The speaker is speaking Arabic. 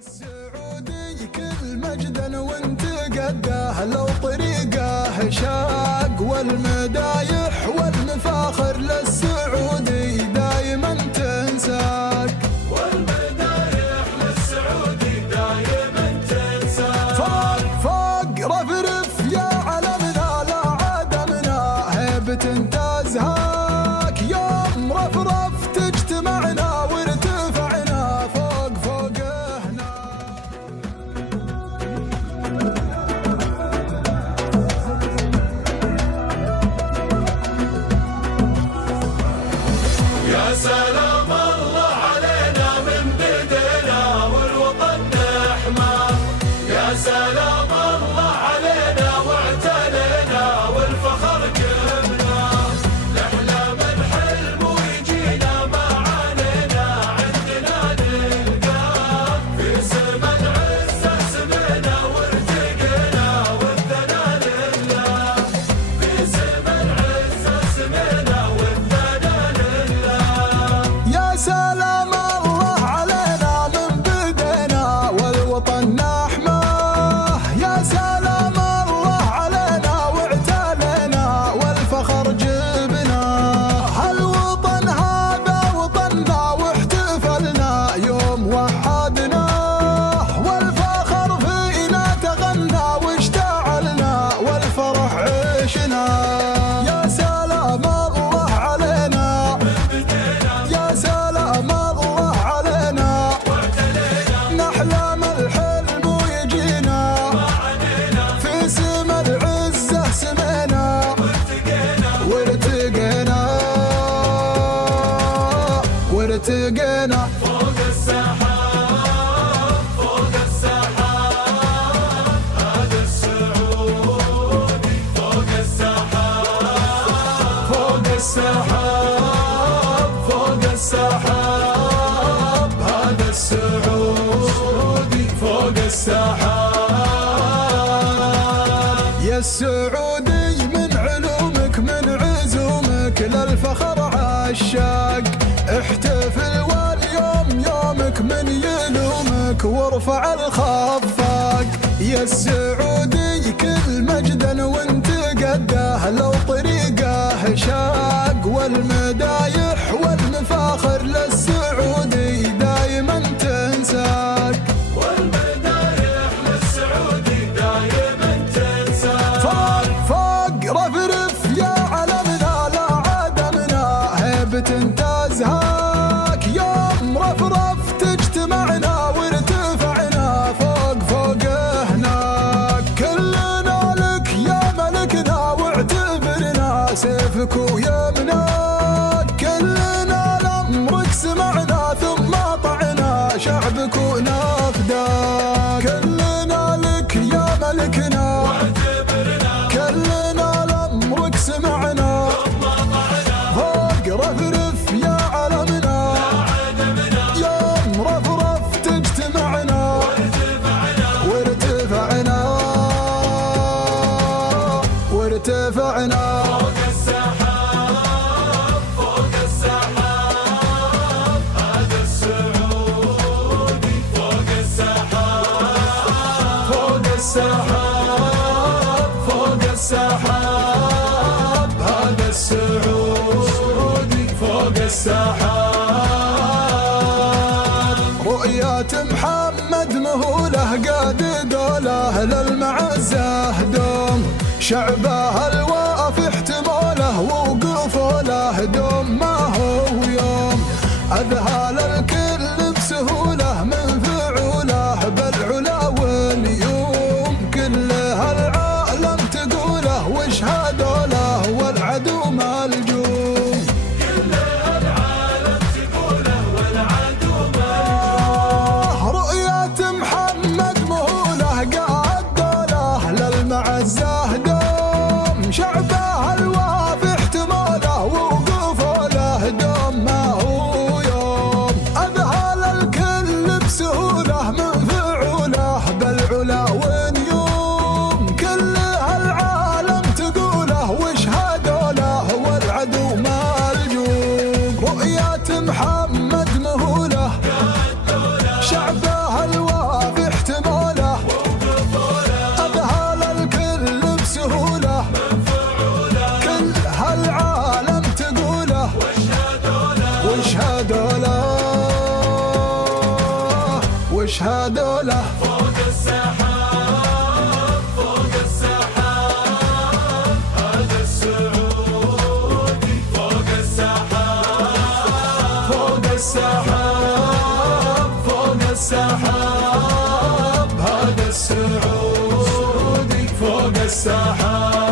السعودي كل مجدا وانت قده، لو طريقه شاق والمدايح والمفاخر للسعودي دايما تنساك. والمدايح للسعودي دايما تنساك. فوق رفرف يا علمنا لا عدمنا، هيبة تزهاك يوم رفرف تجتمعنا وارتفعنا فوق فوقهنا. يا سلام الله علينا من بدينا والوطن نحماه. يا سلام الله علينا واعتلينا والفخر جبنا. نحلم الحلم ويجينا ما علينا عندنا نلقاه. في سما العزة سمينا وارتقينا والثنا لله. في سما العزة سمينا والثنا لله. يا سلام الله علينا من بدينا والوطن نحماه. يا سلام الله علينا واعتلينا والفخر جبنا. هالوطن هذا وطننا واحتفلنا يوم وحدناه، والفخر فينا تغنى واشتعلنا والفرح عشنا. يا سلام الله علينا يا سلام الله علينا نحلم الحلم ويجينا. في سما العزة سمينا وارتقينا وارتقينا. فوق السحاب فوق السحاب هذا السعودي. فوق السحاب فوق السحاب فوق السحاب هذا السعودي. فوق السحاب يا السعودي من علومك من عزومك للفخر عشاق. احتفل واليوم يومك من يلومك وارفع الخفاق. يا السعودي كل مجدا وانت قده، لو طريقه شاق والمدايح والمفاخر للسعودي دايما تنساك. والمدايح للسعودي دايما تنساك. فوق رفرف يا علمنا لا عدمنا، هيبة تزهاك يوم رفرف تجتمعنا وارتفعنا فوق فوقهنا. كلنا لك يا ملكنا واعتبرنا سيفك ويمناك. كلنا لأمرك سمعنا ثم طعنا شعبك ونفداك. كلنا لك يا ملكنا واعتبرنا كلنا لأمرك سمعنا ثم طعنا. فوق رفرف يا علمنا عدمنا يوم رفرف تجتمعنا وارتفعنا. وارتفعنا وارتفعنا. فوق السحاب فوق السحاب هذا السعودي. فوق السحاب فوق السحاب فوق السحاب هذا السعودي. فوق السحاب رؤيات محمد مهوله قاد دوله للمعزه دوم. شعبه الواف احتماله ووقوفه دوم ما هو يوم. اذهل الكل بسهوله من فعوله بالعلا واليوم. كل هالعالم تقوله واشهدوا له والعدو ملجوم. كل العالم تقوله والعدو ملجوم. رؤية محمد مهوله قاد دوله للمعزه دوم. نشهد له. فوق السحاب فوق السحاب هذا السعودي فوق السحاب فوق السحاب فوق السحاب هذا السعودي فوق السحاب.